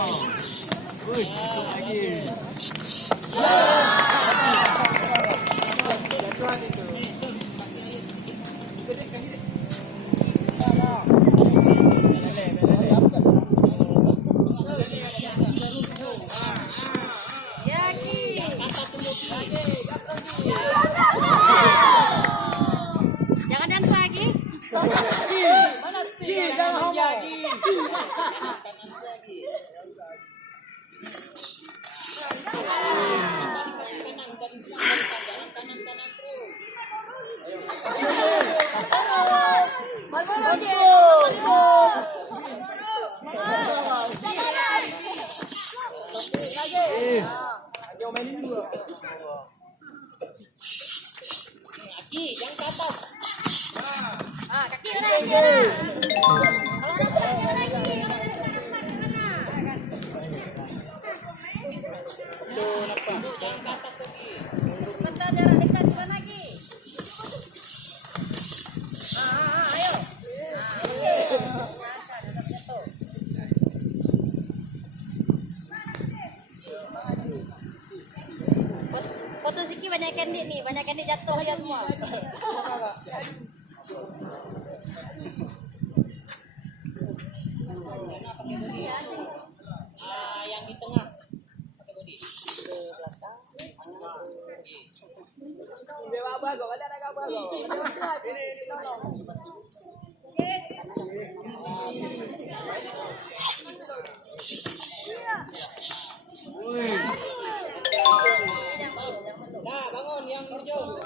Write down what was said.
Wih, lagi. Jatuhan itu. Jangan dansa lagi. Mana jangan lagi. Kaki yang ke atas. Kaki naik. Kalau ada kaki lagi. Yang ke atas lagi. Bentar jarak dekat bukan lagi. Ayo. Foto Siki banyak candy nih, banyak candy jatuh aja semua. Yang di tengah. Pakai bodi. Nah, bangun yang hijau.